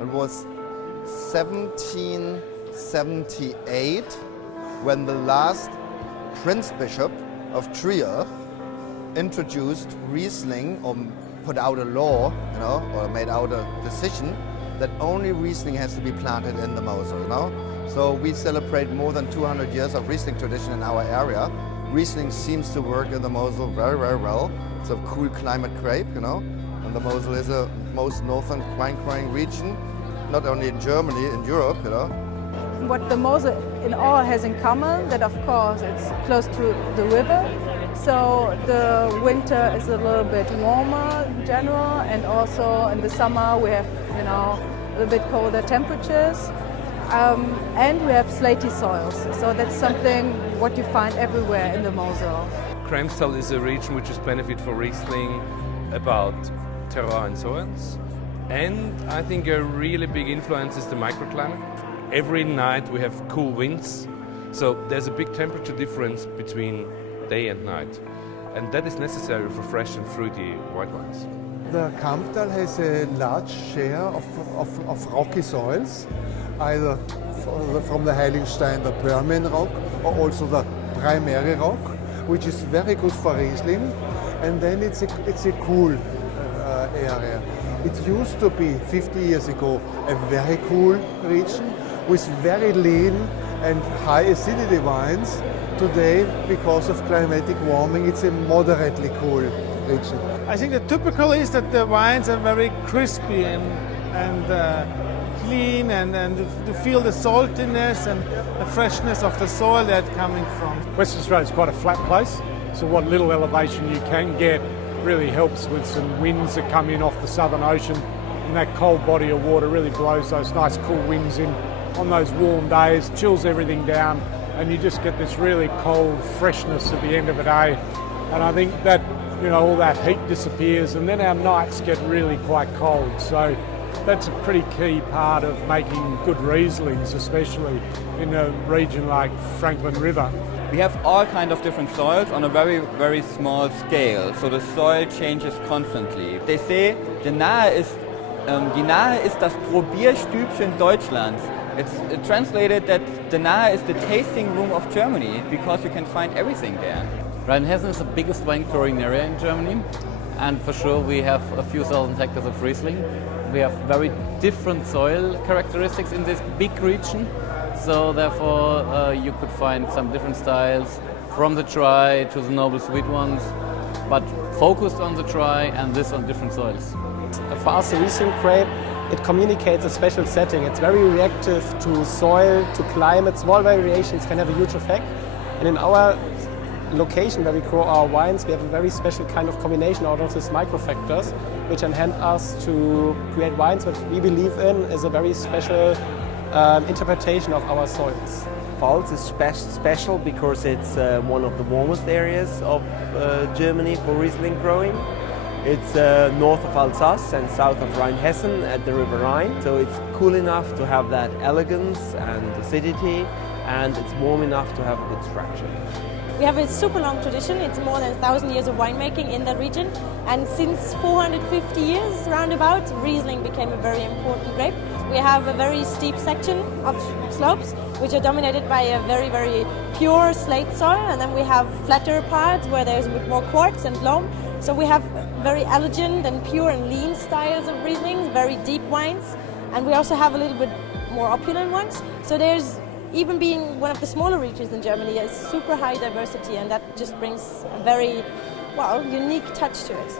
It was 1778 when the last Prince Bishop of Trier introduced Riesling, or put out a law, or made out a decision that only Riesling has to be planted in the Mosel, So we celebrate more than 200 years of Riesling tradition in our area. Riesling seems to work in the Mosel very, very well. It's a cool climate grape, and the Mosel is the most northern wine-growing region, not only in Germany, in Europe, What the Mosel in all has in common, that of course it's close to the river, so the winter is a little bit warmer in general, and also in the summer we have, a little bit colder temperatures, and we have slaty soils, so that's something what you find everywhere in the Mosel. Kremstal is a region which is benefit for Riesling about terroir and soils. And I think a really big influence is the microclimate. Every night we have cool winds, so there's a big temperature difference between day and night. And that is necessary for fresh and fruity white wines. The Kamptal has a large share of rocky soils, either from the Heiligenstein, the Permian rock, or also the primary rock, which is very good for Riesling. And then it's a cool area. It used to be, 50 years ago, a very cool region with very lean and high acidity wines. Today, because of climatic warming, it's a moderately cool region. I think the typical is that the wines are very crispy and clean, and to feel the saltiness and the freshness of the soil that's coming from. Western Australia is quite a flat place, so what little elevation you can get really helps with some winds that come in off the Southern Ocean, and that cold body of water really blows those nice cool winds in on those warm days, chills everything down, and you just get this really cold freshness at the end of the day. And I think that, all that heat disappears, and then our nights get really quite cold. So that's a pretty key part of making good Rieslings, especially in a region like Franklyn River. We have all kind of different soils on a very, very small scale, so the soil changes constantly. They say, die Nahe ist das Probierstübchen Deutschlands. It's translated that the Nahe is the tasting room of Germany, because you can find everything there. Rheinhessen is the biggest wine growing area in Germany, and for sure we have a few thousand hectares of Riesling. We have very different soil characteristics in this big region, so therefore you could find some different styles, from the dry to the noble sweet ones, but focused on the dry and this on different soils. For us, the Riesling grape, it communicates a special setting. It's very reactive to soil, to climate. Small variations can have a huge effect. And in our location where we grow our wines, we have a very special kind of combination out of these microfactors, which enhance us to create wines that we believe in as a very special interpretation of our soils. Pfalz is special because it's one of the warmest areas of Germany for Riesling growing. It's north of Alsace and south of Rheinhessen at the River Rhine, so it's cool enough to have that elegance and acidity, and it's warm enough to have a good structure. We have a super long tradition. It's more than 1,000 years of winemaking in that region, and since 450 years roundabout, Riesling became a very important grape. We have a very steep section of slopes which are dominated by a very, very pure slate soil, and then we have flatter parts where there's a bit more quartz and loam. So we have very elegant and pure and lean styles of Rieslings, very deep wines, and we also have a little bit more opulent ones. So there's, even being one of the smaller regions in Germany, a super high diversity, and that just brings a very, unique touch to it.